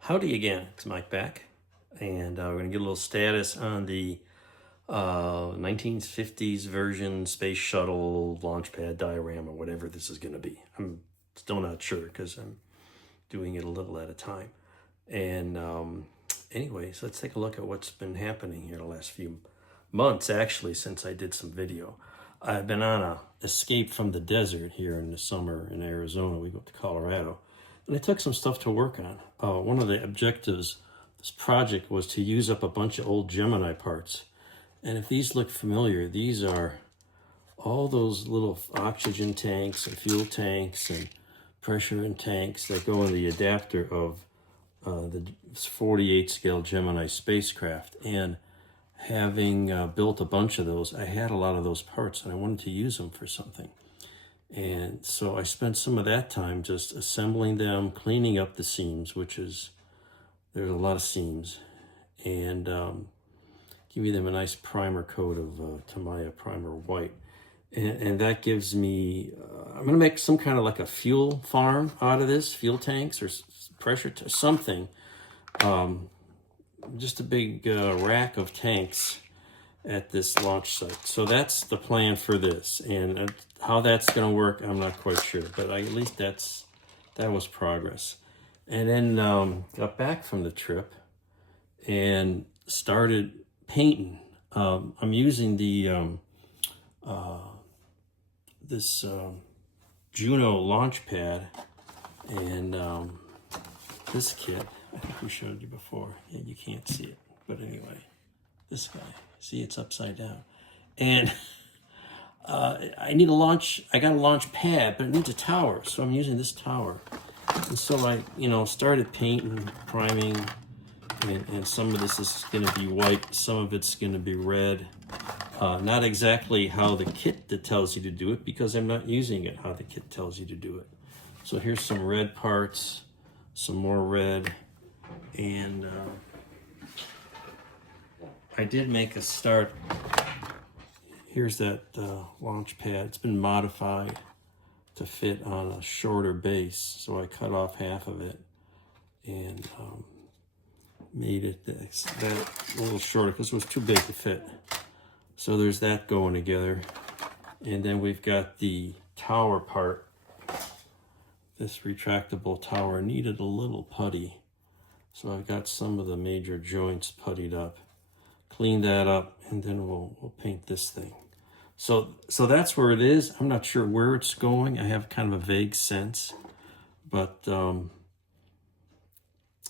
Howdy again, it's Mike back, and we're going to get a little status on the 1950s version Space Shuttle launchpad diorama, whatever this is going to be. I'm still not sure because I'm doing it a little at a time. And anyways, let's take a look at what's been happening here the last few months, actually, since I did some video. I've been on a escape from the desert here in the summer in Arizona. We go to Colorado. And I took some stuff to work on. One of the objectives of this project was to use up a bunch of old Gemini parts. And if these look familiar, these are all those little oxygen tanks and fuel tanks and pressure in tanks that go in the adapter of the 48 scale Gemini spacecraft. And having built a bunch of those, I had a lot of those parts and I wanted to use them for something. And so I spent some of that time just assembling them, cleaning up the seams, there's a lot of seams, and giving them a nice primer coat of Tamiya Primer White. And that gives me, I'm going to make some kind of like a fuel farm out of this, fuel tanks or pressure to something. Just a big rack of tanks at this launch site. So that's the plan for this, and how that's going to work, I'm not quite sure, but at least that was progress. And then got back from the trip and started painting. I'm using the this Juno launch pad and this kit. I think we showed you before. Yeah, you can't see it, but anyway, this guy. See, it's upside down. And I need a launch, I got a launch pad, but it needs a tower. So I'm using this tower. And so I, started painting, priming, and some of this is gonna be white, some of it's gonna be red. Not exactly how the kit that tells you to do it, because I'm not using it how the kit tells you to do it. So here's some red parts, some more red, and I did make a start. Here's that launch pad. It's been modified to fit on a shorter base, so I cut off half of it and made it that a little shorter because it was too big to fit. So there's that going together. And then we've got the tower part. This retractable tower needed a little putty, so I've got some of the major joints puttied up. Clean that up, and then we'll paint this thing. So that's where it is. I'm not sure where it's going. I have kind of a vague sense, but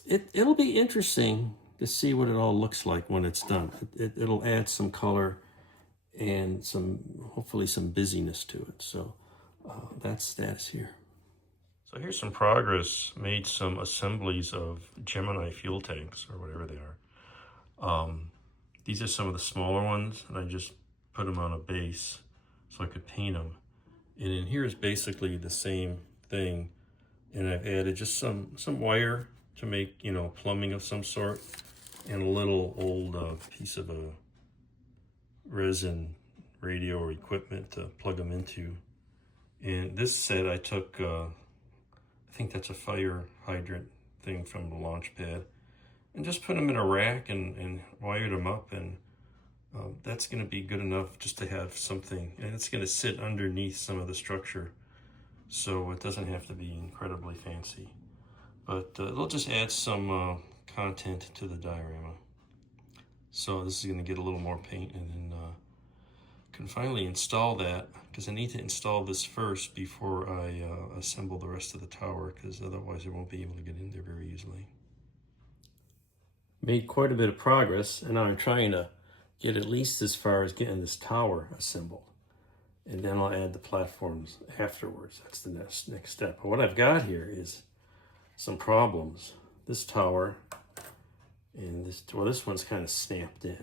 it'll be interesting to see what it all looks like when it's done. It'll add some color and hopefully some busyness to it. So that's status here. So here's some progress. Made some assemblies of Gemini fuel tanks, or whatever they are. These are some of the smaller ones, and I just put them on a base so I could paint them. And in here is basically the same thing, and I've added just some wire to make, plumbing of some sort, and a little old piece of a resin radio or equipment to plug them into. And this set I took, I think that's a fire hydrant thing from the launch pad, and just put them in a rack and wired them up, and that's going to be good enough just to have something, and it's going to sit underneath some of the structure, so it doesn't have to be incredibly fancy, but it'll just add some content to the diorama. So this is going to get a little more paint, and then can finally install that, because I need to install this first before I assemble the rest of the tower, because otherwise I won't be able to get in there very easily. Made quite a bit of progress, and now I'm trying to get at least as far as getting this tower assembled, and then I'll add the platforms afterwards. That's the next step. But what I've got here is some problems. This tower and this one's kind of snapped in.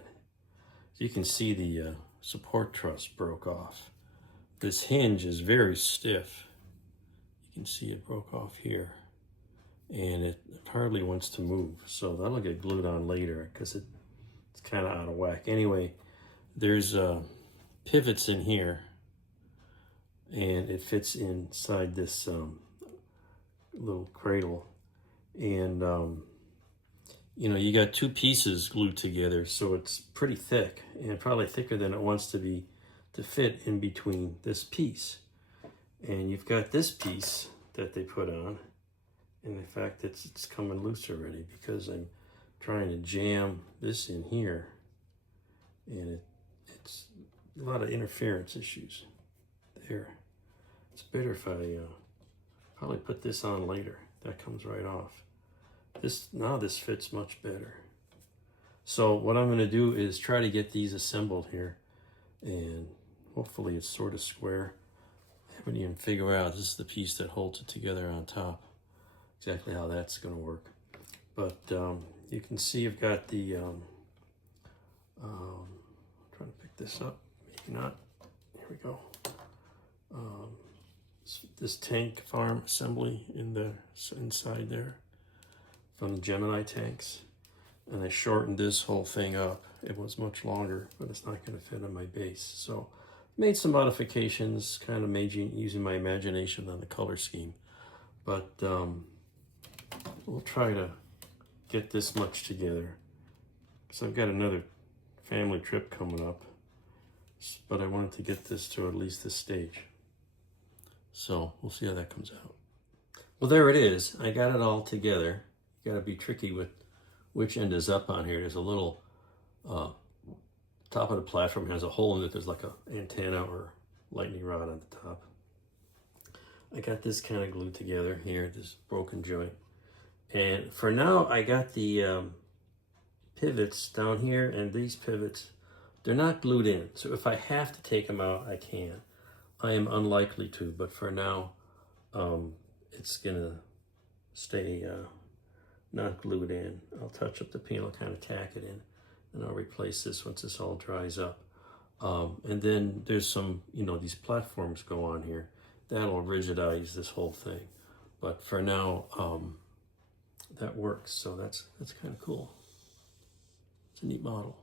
So you can see the support truss broke off. This hinge is very stiff. You can see it broke off here, and it hardly wants to move, so that'll get glued on later because it's kind of out of whack. Anyway, there's pivots in here, and it fits inside this little cradle, and you know, you got two pieces glued together, so it's pretty thick and probably thicker than it wants to be to fit in between this piece. And you've got this piece that they put on, and in fact it's coming loose already because I'm trying to jam this in here, and it's a lot of interference issues there. It's better if I probably put this on later. That comes right off. Now this fits much better. So what I'm going to do is try to get these assembled here, and hopefully it's sort of square. I haven't even figured out, this is the piece that holds it together on top, exactly how that's going to work. But you can see I've got the trying to pick this up, maybe not. Here we go. This tank farm assembly in the inside there from the Gemini tanks, and I shortened this whole thing up. It was much longer, but it's not going to fit on my base, so made some modifications, kind of using my imagination on the color scheme. But we'll try to get this much together, so I've got another family trip coming up, but I wanted to get this to at least this stage. So we'll see how that comes out. Well, there it is. I got it all together. You got to be tricky with which end is up on here. There's a little top of the platform has a hole in it. There's like a antenna or lightning rod on the top. I got this kind of glued together here, this broken joint. And for now, I got the pivots down here, and these pivots, they're not glued in. So if I have to take them out, I can. I am unlikely to, but for now, it's gonna stay not glued in. I'll touch up the panel, kind of tack it in, and I'll replace this once this all dries up. And then there's some, you know, these platforms go on here. That'll rigidize this whole thing. But for now, that works, so that's kind of cool. It's a neat model.